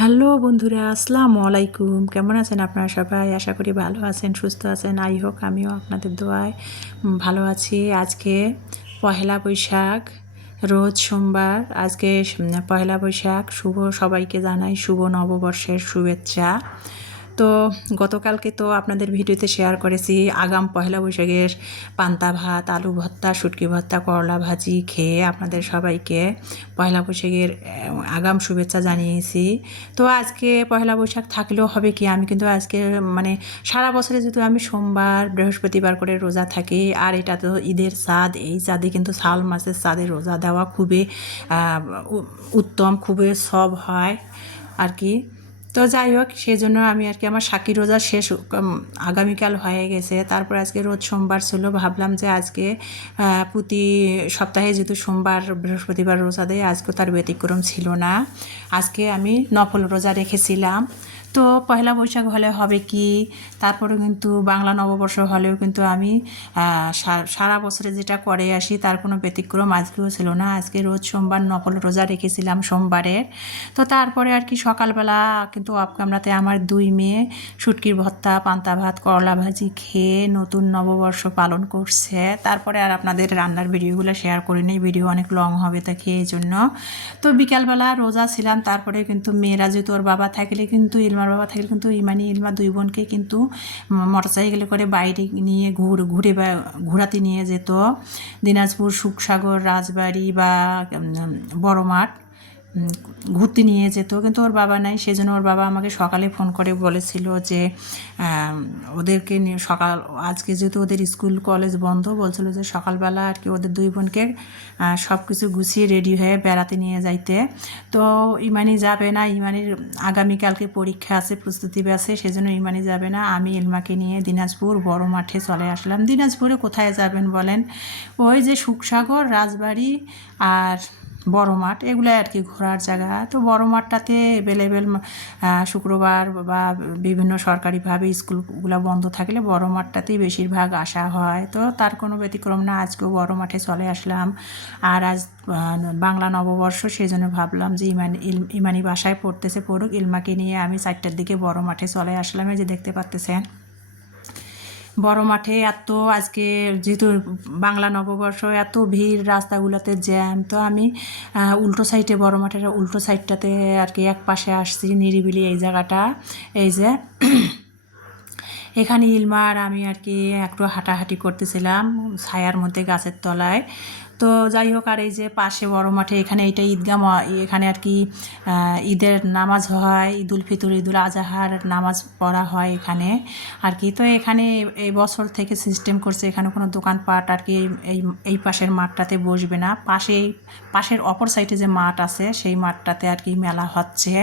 Hello বন্ধুরা, আসসালামু আলাইকুম। কেমন আছেন আপনারা সবাই? আশা করি ভালো আছেন, সুস্থ আছেন। আই হোক আমিও আপনাদের দোয়ায় ভালো আছি। আজকে পহেলা বৈশাখ, রোজ সোমবার। আজকে পহেলা বৈশাখ, সবাইকে জানাই শুভ নববর্ষের শুভেচ্ছা। তো গতকালকে তো আপনাদের ভিডিওতে শেয়ার করেছি আগাম পহেলা বৈশাখের পান্তা ভাত, আলু ভর্তা, শুটকি ভর্তা, করলা ভাজি খেয়ে আপনাদের সবাইকে পহেলা বৈশাখের আগাম শুভেচ্ছা জানিয়েছি। তো আজকে পহেলা বৈশাখ থাকলেও হবে কি, আমি কিন্তু আজকে মানে সারা বছরে যেহেতু আমি সোমবার বৃহস্পতিবার করে রোজা থাকি, আর এটা তো ঈদের চাঁদ, এই চাঁদে কিন্তু শাল মাসের চাঁদে রোজা দেওয়া খুবই উত্তম, খুবই সব হয় আর কি। তো যাই হোক, সেই জন্য আমি আর কি আমার সাকি রোজা শেষ আগামীকাল হয়ে গেছে। তারপর আজকে রোজ সোমবার ছিল, ভাবলাম যে আজকে প্রতি সপ্তাহে যেহেতু সোমবার বৃহস্পতিবার রোজা দেয়, আজকে তার ব্যতিক্রম ছিল না। আজকে আমি নফল রোজা রেখেছিলাম। তো পয়লা বৈশাখ হলে হবে কি, তারপরে কিন্তু বাংলা নববর্ষ হলেও কিন্তু আমি সারা বছরে যেটা করে আসি তার কোনো ব্যতিক্রম আজকেও ছিল না। আজকে রোজ সোমবার নফল রোজা রেখেছিলাম সোমবারের। তো তারপরে আর কি সকালবেলা কিন্তু অফ ক্যামেরাতে আমার দুই মেয়ে শুটকির ভর্তা, পান্তা ভাত, করলা ভাজি খেয়ে নতুন নববর্ষ পালন করছে। তারপরে আর আপনাদের রান্নার ভিডিওগুলো শেয়ার করিনি, ভিডিও অনেক লং হবে তাকে, এই জন্য। তো বিকালবেলা রোজা ছিলাম। তারপরে কিন্তু মেয়েরা যেহেতু ওর বাবা থাকলে কিন্তু ইলমার বাবা থাকলে কিন্তু ইমানি ইলমা দুই বোনকে কিন্তু মোটরসাইকেলে করে বাইরে নিয়ে ঘোরাতে নিয়ে যেত। দিনাজপুর, সুখসাগর, রাজবাড়ি বা বড় মাঠ ঘুরতে নিয়ে যেত, কিন্তু ওর বাবা নাই। সেজন্য ওর বাবা আমাকে সকালে ফোন করে বলেছিল যে ওদেরকে নিয়ে আজকে যেহেতু ওদের স্কুল কলেজ বন্ধ, বলছিল যে সকালবেলা আর কি ওদের দুই বোনকে সব কিছু গুছিয়ে রেডি হয়ে বেড়াতে নিয়ে যাইতে। তো ইমানি যাবে না, ইমানির আগামীকালকে পরীক্ষা আছে, প্রস্তুতি আছে, সেজন্য ইমানি যাবে না। আমি ইলমাকে নিয়ে দিনাজপুর বড় মাঠে চলে আসলাম। দিনাজপুরে কোথায় যাবেন বলেন? ওই যে সুখসাগর, রাজবাড়ি আর বড় মাঠ, এগুলো আর কি ঘোরার জায়গা। তো বড় মাঠটাতে অ্যাভেলেবেল শুক্রবার বা বিভিন্ন সরকারিভাবে স্কুলগুলো বন্ধ থাকলে বড় মাঠটাতেই বেশিরভাগ আসা হয়। তো তার কোনো ব্যতিক্রম না, আজকেও বড় মাঠে চলে আসলাম। আর আজ বাংলা নববর্ষ, সেই জন্য ভাবলাম যে ইমানি বাসায় পড়তেছে, পড়ুক। ইলমাকে নিয়ে আমি 4টার দিকে বড় মাঠে চলে আসলাম। এই যে দেখতে পাচ্তেছেন বড় মাঠে এত আজকে যেহেতু বাংলা নববর্ষ, এত ভিড়, রাস্তাগুলোতে জ্যাম। তো আমি উল্টো সাইডে, বড় মাঠের উল্টো সাইডটাতে আর কি এক পাশে আসছি, নিরিবিলি এই জায়গাটা। এই যে এখানে ইলমা আর আমি আর কি একটু হাঁটাহাঁটি করতেছিলাম ছায়ার মধ্যে গাছের তলায়। তো যাই হোক, আর এই যে পাশে বড় মাঠে, এখানে এইটা ঈদগাহ, এখানে আর কি ঈদের নামাজ হয়, ঈদুল ফিতর, ঈদুল আজহার নামাজ পড়া হয় এখানে আর কি। তো এখানে এই বছর থেকে সিস্টেম করছে, এখানে কোনো দোকানপাট আর কি এই এই পাশের মাঠটাতে বসবে না। পাশের অপর সাইডে যে মাঠ আছে সেই মাঠটাতে আর কি মেলা হচ্ছে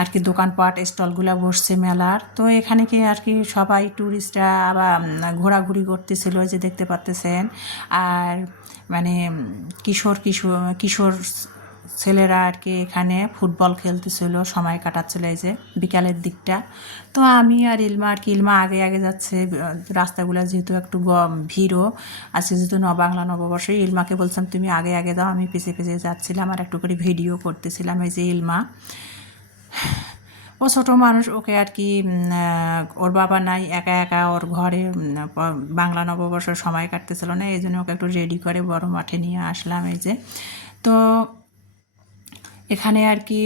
আর কি, দোকানপাট স্টলগুলো বসছে মেলার। তো এখানে কি আর কি সবাই ট্যুরিস্টরা আবার ঘোরাঘুরি করতেছিল, যে দেখতে পাচ্তেছেন। আর মানে কিশোর ছেলেরা আর কি এখানে ফুটবল খেলতেছিল, সময় কাটাচ্ছিল এই যে বিকালের দিকটা। তো আমি আর ইলমা আর কি, ইলমা আগে আগে যাচ্ছে, রাস্তাগুলো যেহেতু একটু ভিড়ও আজকে, যেহেতু বাংলা নববর্ষ। ইলমাকে বলছিলাম তুমি আগে আগে যাও, আমি পিছিয়ে পিছিয়ে যাচ্ছিলাম আর একটু করে ভিডিও করতেছিলাম। এই যে ইলমা, ও ছোটো মানুষ, ওকে আর কি ওর বাবা নাই, একা একা ওর ঘরে বাংলা নববর্ষের সময় কাটতেছিল না, এই জন্য ওকে একটু রেডি করে বড় মাঠে নিয়ে আসলাম। এই যে তো এখানে আর কি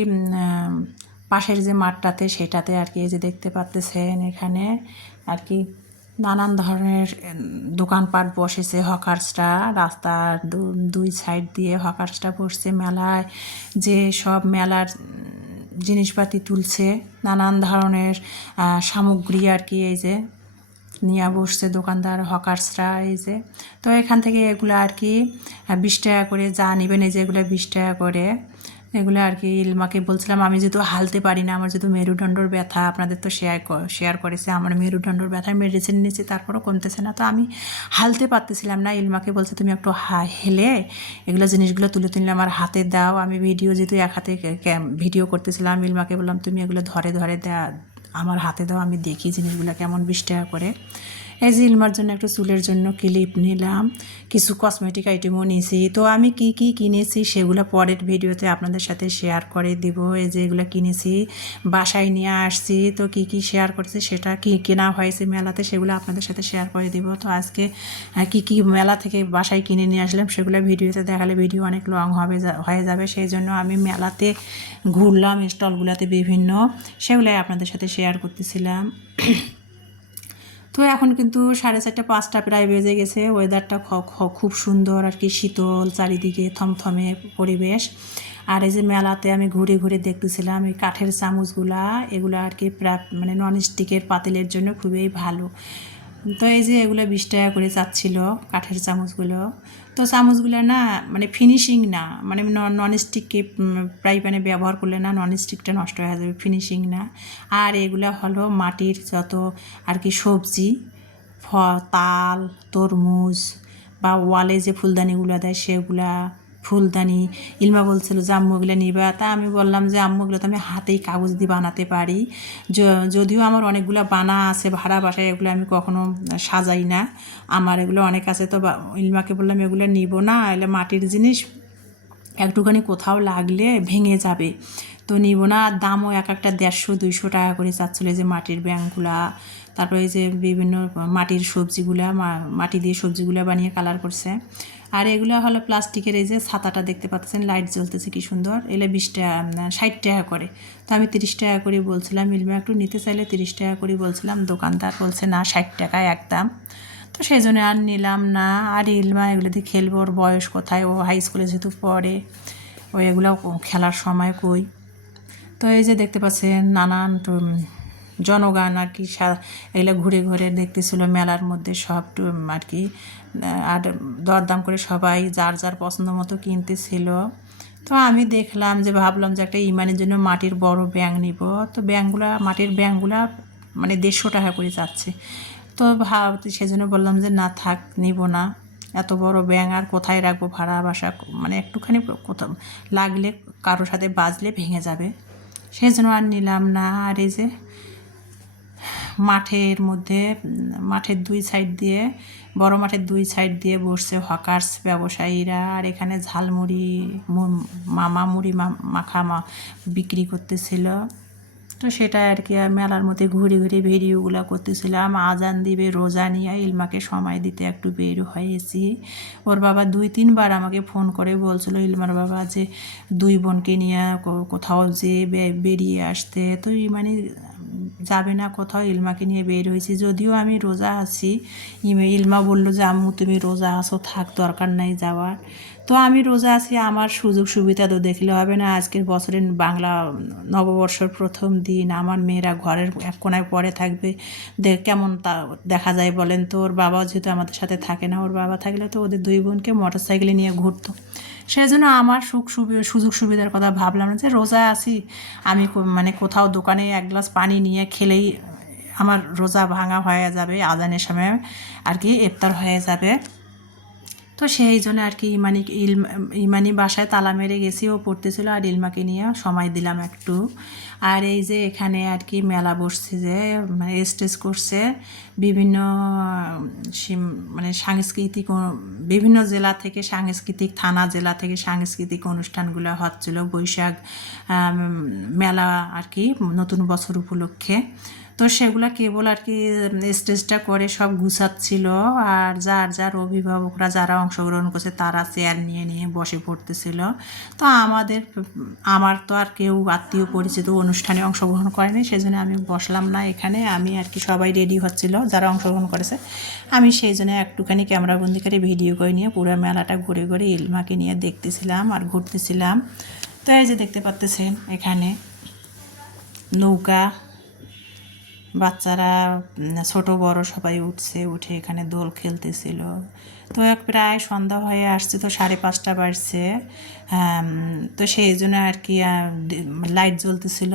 পাশের যে মাঠটাতে, সেটাতে আর কি এই যে দেখতে পাচ্তেছেন, এখানে আর কি নানান ধরনের দোকানপাট বসেছে। হকার্সরা রাস্তার দুই সাইড দিয়ে হকার্সরা বসছে মেলায়, যে সব মেলার জিনিসপাতি তুলছে, নানান ধরনের সামগ্রী আর কি এই যে নিয়ে বসছে দোকানদার, হকার্সরা। এই যে তো এখান থেকে এগুলো আর কি 20 টাকা করে যা নেবেন, এই যে এগুলো 20 টাকা করে, এগুলো আর কি। ইলমাকে বলছিলাম, আমি যেহেতু হালতে পারি না, আমার যেহেতু মেরুদণ্ডর ব্যথা, আপনাদের তো শেয়ার করেছে আমার মেরুদণ্ডর ব্যথার মেডিসিন নিয়েছি, তারপরও কমতেছে না। তো আমি হালতে পারতেছিলাম না। ইলমাকে বলছে তুমি একটু হেলে এগুলো জিনিসগুলো তুলে তুললে আমার হাতে দাও। আমি ভিডিও যেহেতু এক হাতে ভিডিও করতেছিলাম, ইলমাকে বললাম তুমি এগুলো ধরে ধরে আমার হাতে দাও, আমি দেখি জিনিসগুলো কেমন, 20 টাকা করে। এই যে ইলমার জন্য একটু চুলের জন্য ক্লিপ নিলাম, কিছু কসমেটিক আইটেমও নিয়েছি। তো আমি কি কি কিনেছি সেগুলো পরের ভিডিওতে আপনাদের সাথে শেয়ার করে দিব। এই যে এগুলো কিনেছি, বাসায় নিয়ে আসছি, তো কি কি শেয়ার করেছি সেটা কি কেনা হয়েছে মেলাতে সেগুলো আপনাদের সাথে শেয়ার করে দিব। তো আজকে কি কি মেলা থেকে বাসায় কিনে নিয়ে আসলাম সেগুলো ভিডিওতে দেখালে ভিডিও অনেক লং হয়ে যাবে, সেই জন্য আমি মেলাতে ঘুরলাম স্টলগুলোতে বিভিন্ন, সেগুলাই আপনাদের সাথে শেয়ার করতেছিলাম। তো এখন কিন্তু 4:30-5টা প্রায় বেজে গেছে, ওয়েদারটা খুব সুন্দর আর কি, শীতল, চারিদিকে থমথমে পরিবেশ। আর এই যে মেলাতে আমি ঘুরে ঘুরে দেখতেছিলাম এই কাঠের চামচগুলা, এগুলো আর কি মানে ননস্টিকের পাতিলের জন্য খুবই ভালো। তো এই যে এগুলো 20 টাকা করে চাচ্ছিল কাঠের চামচগুলো। তো চামচগুলো না মানে ফিনিশিং না, মানে ননস্টিককে প্রায় মানে ব্যবহার করলে না ননস্টিকটা নষ্ট হয়ে যাবে, ফিনিশিং না। আর এগুলো হলো মাটির যত আর কি সবজি, তাল, তরমুজ বা ওয়ালে যে ফুলদানিগুলো দেয় সেগুলা, ফুলদানি। ইলমা বলছিল যে আম্মুগুলো নিবা, তা আমি বললাম যে আম্মুগুলো তো আমি হাতেই কাগজ দিয়ে বানাতে পারি, যদিও আমার অনেকগুলো বানা আছে ভাড়া বাসায়, এগুলো আমি কখনো সাজাই না, আমার এগুলো অনেক আছে। তো ইলমাকে বললাম এগুলো নিব না, এগুলো মাটির জিনিস, একটুখানি কোথাও লাগলে ভেঙে যাবে, তো নিব না। আর দামও এক একটা 150-200 টাকা করে চাচ্ছিলো, যে মাটির ব্যাঙগুলা, তারপরে এই যে বিভিন্ন মাটির সবজিগুলা, মাটি দিয়ে সবজিগুলা বানিয়ে কালার করছে। আর এগুলো হলো প্লাস্টিকের, এই যে ছাতাটা দেখতে পাচ্ছেন লাইট জ্বলতেছে কি সুন্দর, এলে 20 টাকা 60 টাকা করে। তো আমি 30 টাকা করে বলছিলাম, ইলমা একটু নিতে চাইলে 30 টাকা করে বলছিলাম, দোকানদার বলছে না 60 টাকায় একদম। তো সেই জন্য আর নিলাম না। আর ইলমা এগুলো দিয়ে খেলবো, ওর বয়স কোথায়, ও হাই স্কুলে যেহেতু পড়ে, ও এগুলো খেলার সময় কই। তো এই যে দেখতে পাচ্ছেন নানান জনগান আর কি, এগুলো ঘুরে ঘুরে দেখতেছিল মেলার মধ্যে সব আর কি, আর দরদাম করে সবাই যার যার পছন্দ মতো কিনতেছিল। তো আমি দেখলাম যে ভাবলাম যে একটা ইমানের জন্য মাটির বড় ব্যাঙ নিব। তো মাটির ব্যাঙগুলা মানে 150 টাকা করে যাচ্ছে। তো সেজন্য বললাম যে না থাক, নিব না, এত বড় ব্যাঙ আর কোথায় রাখবো, ভাড়া বাসা, মানে একটুখানি কোথাও লাগলে কারোর সাথে বাজলে ভেঙে যাবে, সেই জন্য আর নিলাম না। আর এই যে মাঠের দুই সাইড দিয়ে, বড় মাঠের দুই সাইড দিয়ে বসছে হকার্স ব্যবসায়ীরা, আর এখানে ঝালমুড়ি, মুড়ি মাখা বিক্রি করতেছিল। তো সেটা আর কি মেলার মধ্যে ঘুরে ঘুরে ভিডিওগুলো করতেছিলাম। আজান দিবে, রোজা নিয়ে ইলমাকে সময় দিতে একটু বের হয়েছি। ওর বাবা 2-3 বার আমাকে ফোন করে বলছিল ইলমার বাবা যে 2 বোনকে নিয়ে কোথাও যে বেরিয়ে আসতে, তো মানে যাবে না কোথাও, ইলমাকে নিয়ে বের হয়েছি, যদিও আমি রোজা আছি। ইলমা বললো যে আম্মু তুমি রোজা আছো, থাক, দরকার নাই যাওয়ার। তো আমি রোজা আছি, আমার সুযোগ সুবিধা তো দেখলে হবে না। আজকের বছরের বাংলা নববর্ষের প্রথম দিন, আমার মেয়েরা ঘরের এক কোনায় পড়ে থাকবে, কেমন তা দেখা যায় বলেন তো। ওর বাবাও যেহেতু আমাদের সাথে থাকে না, ওর বাবা থাকলে তো ওদের 2 বোনকে মোটরসাইকেলে নিয়ে ঘুরতো, সেই জন্য আমার সুযোগ সুবিধার কথা ভাবলাম না যে রোজা আছি, আমি মানে কোথাও দোকানে 1 গ্লাস পানি নিয়ে খেলেই আমার রোজা ভাঙা হয়ে যাবে, আজানের সময় আর কি ইফতার হয়ে যাবে। তো সেই জন্য আর কি ইমানি বাসায় তালা মেরে গেছি, ও পড়তেছিল, আর ইলমাকে নিয়ে সময় দিলাম একটু। আর এই যে এখানে আর কি মেলা বসছে, যে মানে স্টেজ করছে বিভিন্ন মানে সাংস্কৃতিক, বিভিন্ন জেলা থেকে সাংস্কৃতিক, থানা জেলা থেকে সাংস্কৃতিক অনুষ্ঠানগুলো হচ্ছিল বৈশাখ মেলা আর কি, নতুন বছর উপলক্ষে। তো সেগুলো কেবল আর কি স্টেজটা করে সব গুছাচ্ছিল, আর যার যার অভিভাবকরা যারা অংশগ্রহণ করছে তারা চেয়ার নিয়ে নিয়ে বসে পড়তেছিল। তো আমার তো আর কেউ আত্মীয় পরিচিত অনুষ্ঠানে অংশগ্রহণ করেনি, সেজন্য আমি বসলাম না এখানে। আমি আর কি সবাই রেডি হচ্ছিল যারা অংশগ্রহণ করেছে, আমি সেই জন্য একটুখানি ক্যামেরাবন্দি করে ভিডিও করে নিয়ে পুরো মেলাটা ঘুরে ঘুরে ইলমাকে নিয়ে দেখতেছিলাম আর ঘুরতেছিলাম। তো এই যে দেখতে পাচ্ছেন এখানে নৌকা, বাচ্চারা ছোট বড় সবাই উঠে এখানে দোল খেলতেছিল। তো প্রায় সন্ধ্যা হয়ে আসছে, তো 5:30 বাজছে, তো সেই জন্য আর কি লাইট জ্বলতেছিল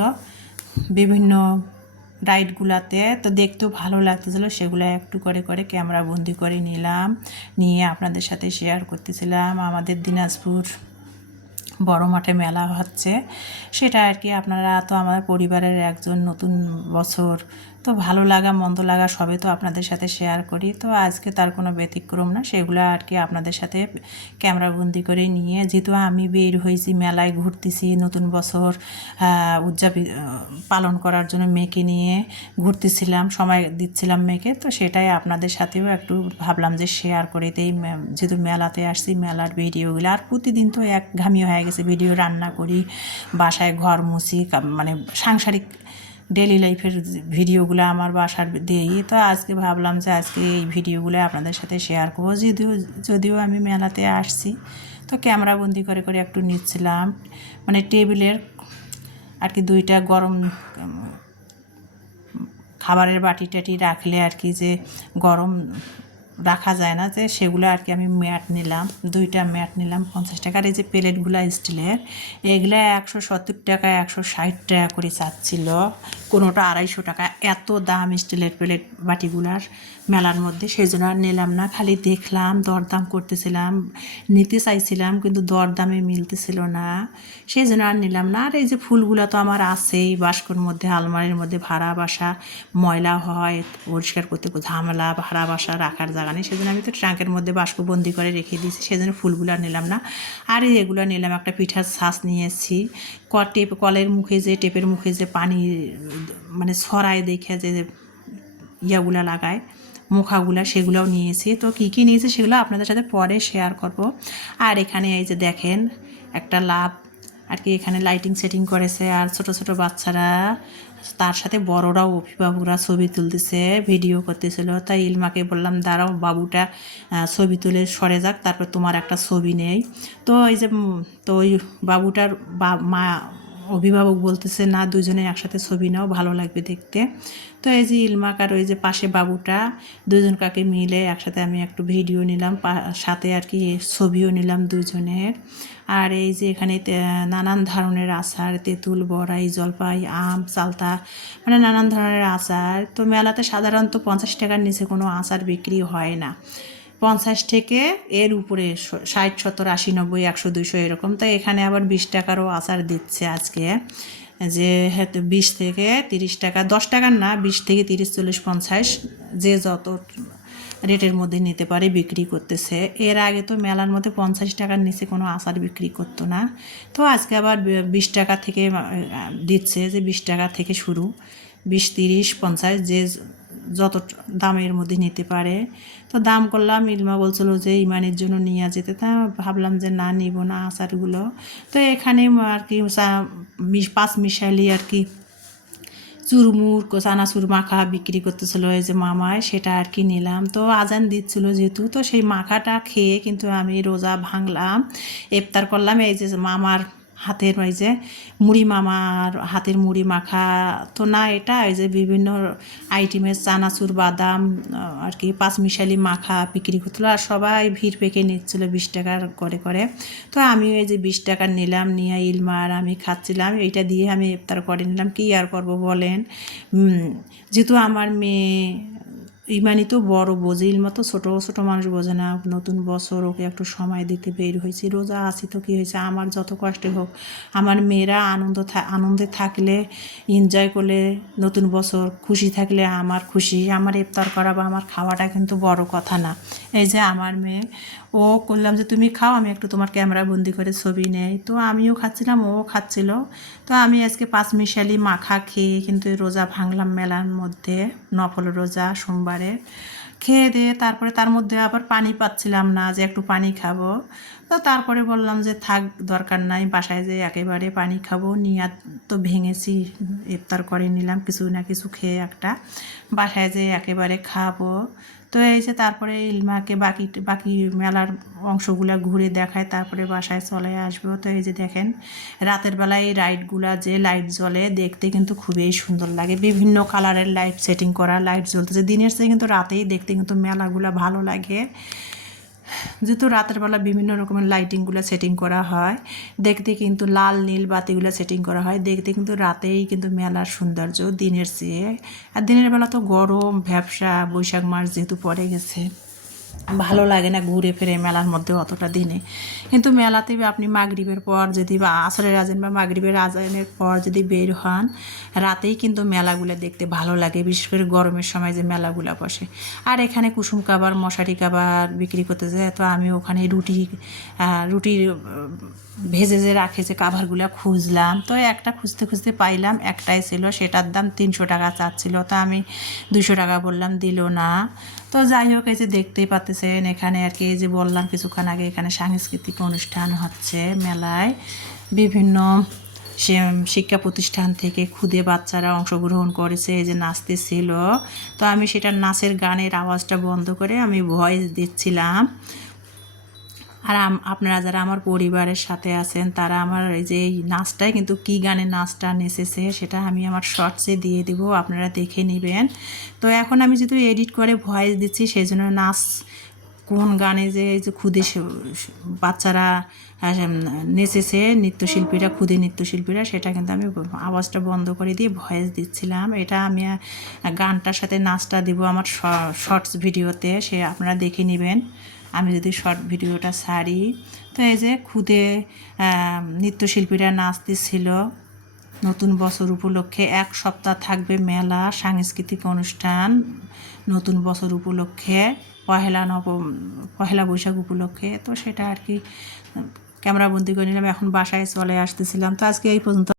বিভিন্ন রাইডগুলাতে, তো দেখতেও ভালো লাগতেছিল, সেগুলো একটু করে করে ক্যামেরা বন্দি করে নিয়ে আপনাদের সাথে শেয়ার করতেছিলাম। আমাদের দিনাজপুর বড় মাঠে মেলা হচ্ছে, সেটা আর কি আপনারা তো আমাদের পরিবারের একজন নতুন বছর তো ভালো লাগা মন্দ লাগা সবই তো আপনাদের সাথে শেয়ার করি। তো আজকে তার কোনো ব্যতিক্রম না, সেগুলো আর কি আপনাদের সাথে ক্যামেরাবন্দি করে নিয়ে, যেহেতু আমি বের হয়েছি মেলায় ঘুরতেছি, নতুন বছর পালন করার জন্য মেয়েকে নিয়ে ঘুরতেছিলাম, সময় দিচ্ছিলাম মেয়েকে, তো সেটাই আপনাদের সাথেও একটু ভাবলাম যে শেয়ার করে দেই। যেহেতু মেলাতে আসছি, মেলার ভিডিওগুলো আর প্রতিদিন তো একঘামি হয়ে গেছে, ভিডিও রান্না করি, বাসায় ঘর মুছি, মানে সাংসারিক ডেলি লাইফের ভিডিওগুলো আমার বাসার দেই। তো আজকে ভাবলাম যে আজকে এই ভিডিওগুলো আপনাদের সাথে শেয়ার করবো। যদিও আমি মেলাতে আসছি, তো ক্যামেরাবন্দি করে করে একটু নিচ্ছিলাম, মানে টেবিলের আর কি 2টা গরম খাবারের বাটি টাটি রাখলে আর কি যে গরম রাখা যায় না, যে সেগুলো আর কি আমি ম্যাট নিলাম, 2টা ম্যাট নিলাম 50 টাকার। এই যে প্লেটগুলো স্টিলের, এগুলো 170 টাকা 160 টাকা করে চাচ্ছিল, কোনোটা 250 টাকা, এত দাম স্টিলের প্লেট বাটিগুলার মেলার মধ্যে। সেই জন্য আর নিলাম না, খালি দেখলাম, দরদাম করতেছিলাম, নিতে চাইছিলাম কিন্তু দরদামে মিলতেছিল না, সেই জন্য আর নিলাম না। আর এই যে ফুলগুলো তো আমার আছেই বাস্কর মধ্যে, আলমারির মধ্যে, ভাড়া বাসা ময়লা হয়, পরিষ্কার করতে ঝামেলা, ভাড়া বাসা রাখার জায়গা নেই, সেজন্য আমি তো ট্রাঙ্কের মধ্যে বাস্কবন্দি করে রেখে দিয়েছি, সেজন্য ফুলগুলো আর নিলাম না। আর এগুলো নিলাম, একটা পিঠার ছাঁচ নিয়ে এসেছি, কলের মুখে যে টেপের মুখে যে পানি মানে ছড়ায় দেখে যে ইয়াগুলা লাগায় মুখাগুলা, সেগুলোও নিয়েছি। তো কী কী নিয়েছি সেগুলো আপনাদের সাথে পরে শেয়ার করব। আর এখানে এই যে দেখেন একটা লাভ আর কি, এখানে লাইটিং সেটিং করেছে, আর ছোট ছোট বাচ্চারা, তার সাথে বড়রাও, অভিভাবকরা ছবি তুলতেছে, ভিডিও করতেছিল। তাই ইলমাকে বললাম দাঁড়াও, বাবুটা ছবি তুলে সরে যাক, তারপর তোমার একটা ছবি নেই। তো এই যে তো ওই বাবুটার মা অভিভাবক বলতেছে না, দুজনে একসাথে ছবি নাও, ভালো লাগবে দেখতে। তো এই যে ইলমাক আর ওই যে পাশে বাবুটা, দুজন কাকে মিলে একসাথে আমি একটু ভিডিও নিলাম, সাথে আর কি ছবিও নিলাম দুজনের। আর এই যে এখানে নানান ধরনের আচার, তেঁতুল, বড়াই, জলপাই, আম, চালতা, মানে নানান ধরনের আচার। তো মেলাতে সাধারণত 50 টাকার নিচে কোনো আচার বিক্রি হয় না, 50 থেকে এর উপরে 60, 70, 80, 90, 100, 200 এরকম। তো এখানে আবার 20 টাকারও আচার দিচ্ছে আজকে, যে হয়তো 20 থেকে 30 টাকা, 10 টাকার না, 20 থেকে 30, 40, 50 যে যত রেটের মধ্যে নিতে পারে বিক্রি করতেছে। এর আগে তো মেলার মধ্যে 50 টাকার নিচে কোনো আচার বিক্রি করতো না। তো আজকে আবার 20 টাকা থেকে দিচ্ছে, যে 20 টাকা থেকে শুরু, 20, 30, 50 যে যত দামের মধ্যে নিতে পারে। তো দাম করলাম, ইলমা বলছিল যে ইমানের জন্য নিয়ে যেতে, তা ভাবলাম যে না, নিব না আচারগুলো। তো এখানে আর কি 5 মিশালি আর কি চুরমুর, চানাচুর মাখা বিক্রি করতেছিল এই যে মামায়, সেটা আর কি নিলাম। তো আজান দিচ্ছিল যেহেতু, তো সেই মাখাটা খেয়ে কিন্তু আমি রোজা ভাঙলাম, ইফতার করলাম। এই যে মামার হাতের ওই যে মুড়ি, মামার হাতের মুড়ি মাখা তো না, এটা এই যে বিভিন্ন আইটেমের চানাচুর, বাদাম আর কি 5 মিশালি মাখা বিক্রি করছিল, আর সবাই ভিড় পেকে নিচ্ছিল 20 টাকার করে করে। তো আমি এই যে 20 টাকা নিলাম, নিয়ে ইলমা আর আমি খাচ্ছিলাম, এইটা দিয়ে আমি ইফতার করে নিলাম। কি আর করবো বলেন, যেহেতু আমার মেয়ে ইমানি তো বড় বোঝে, ইলমা তো ছোটো ছোটো মানুষ বোঝে না, নতুন বছর ওকে একটু সময় দিতে বের হয়েছি, রোজা আছি তো কী হয়েছে, আমার যত কষ্টে হোক, আমার মেয়েরা আনন্দে থাকলে, এনজয় করলে, নতুন বছর খুশি থাকলে আমার খুশি, আমার ইফতার করা বা আমার খাওয়াটা কিন্তু বড় কথা না। এই যে আমার মেয়ে, ও করলাম যে তুমি খাও, আমি একটু তোমার ক্যামেরা বন্দি করে ছবি নেই। তো আমিও খাচ্ছিলাম, ও খাচ্ছিল। তো আমি আজকে 5 মিশালি মাখা খেয়ে কিন্তু রোজা ভাঙলাম মেলার মধ্যে, নফল রোজা সোমবারে। খেয়ে দিয়ে তারপরে তার মধ্যে আবার পানি পাচ্ছিলাম না, যে একটু পানি খাবো। তো তারপরে বললাম যে থাক, দরকার নাই, বাসায় যে একেবারে পানি খাবো, নিয়াত তো ভেঙেছি, ইফতার করে নিলাম কিছু না কিছু খেয়ে, একটা বাসায় যে একেবারে খাবো। তো এই যে তারপরে ইলমাকে বাকি মেলার অংশগুলো ঘুরে দেখায়, তারপরে বাসায় চলে আসবো। তো এই যে দেখেন রাতের বেলায় এই রাইডগুলা যে লাইট জ্বলে, দেখতে কিন্তু খুবই সুন্দর লাগে, বিভিন্ন কালারের লাইট সেটিং করা, লাইট জ্বলতেছে, দিনের চেয়ে কিন্তু রাতেই দেখতে কিন্তু মেলাগুলা ভালো লাগে, যেহেতু রাতের বেলা বিভিন্ন রকমের লাইটিংগুলো সেটিং করা হয়, দেখতে কিন্তু লাল নীল বাতিগুলো সেটিং করা হয়, দেখতে কিন্তু রাতেই কিন্তু মেলার সৌন্দর্য দিনের চেয়ে। আর দিনের বেলা তো গরম ভ্যাবসা, বৈশাখ মাস যেহেতু পড়ে গেছে, ভালো লাগে না ঘুরে ফিরে মেলার মধ্যে অতটা দিনে। কিন্তু মেলাতে আপনি মাগরিবের পর যদি বা আসরের আজান বা মাগরিবের আজানের পর যদি বের হন, রাতেই কিন্তু মেলাগুলো দেখতে ভালো লাগে, বিশেষ করে গরমের সময় যে মেলাগুলো বসে। আর এখানে কুসুম কাবার, মশারি কাবার বিক্রি করতেছে, তো আমি ওখানে রুটির ভেজে যে রাখে যে কাভারগুলো খুঁজলাম, তো একটা খুঁজতে খুঁজতে পাইলাম, একটাই ছিল, সেটার দাম 300 টাকা চাচ্ছিল, তো আমি 200 টাকা বললাম, দিল না। তো যাই হোক, এই যে দেখতেই পাচ্ছেন এখানে আর কি, এই যে বললাম কিছুক্ষণ আগে, এখানে সাংস্কৃতিক অনুষ্ঠান হচ্ছে মেলায়। বিভিন্ন শিক্ষা প্রতিষ্ঠান থেকে ক্ষুদে বাচ্চারা অংশগ্রহণ করেছে, এই যে নাচতেছিল। তো আমি সেটার নাচের গানের আওয়াজটা বন্ধ করে আমি ভয়েস দিচ্ছিলাম। আর আপনারা যারা আমার পরিবারের সাথে আছেন, তারা আমার এই যে এই নাচটায় কিন্তু কী গানে নাচটা নেচেছে সেটা আমি আমার শর্টসে দিয়ে দিব, আপনারা দেখে নেবেন। তো এখন আমি যেহেতু এডিট করে ভয়েস দিচ্ছি, সেই জন্য নাচ কোন গানে যে এই যে ক্ষুদে বাচ্চারা নেচেছে, নৃত্যশিল্পীরা, ক্ষুদে নৃত্যশিল্পীরা, সেটা কিন্তু আমি আওয়াজটা বন্ধ করে দিয়ে ভয়েস দিচ্ছিলাম। এটা আমি গানটার সাথে নাচটা দিব আমার শর্টস ভিডিওতে, সে আপনারা দেখে নেবেন আমি যদি শর্ট ভিডিওটা ছাড়ি। তো এই যে ক্ষুদে নৃত্যশিল্পীরা নাচতেছিল। নতুন বছর উপলক্ষে 1 সপ্তাহ থাকবে মেলা, সাংস্কৃতিক অনুষ্ঠান নতুন বছর উপলক্ষে, পহেলা বৈশাখ উপলক্ষে। তো সেটা আর কি ক্যামেরাবন্দি করে নিলাম, এখন বাসায় চলে আসতেছিলাম। তো আজকে এই পর্যন্ত।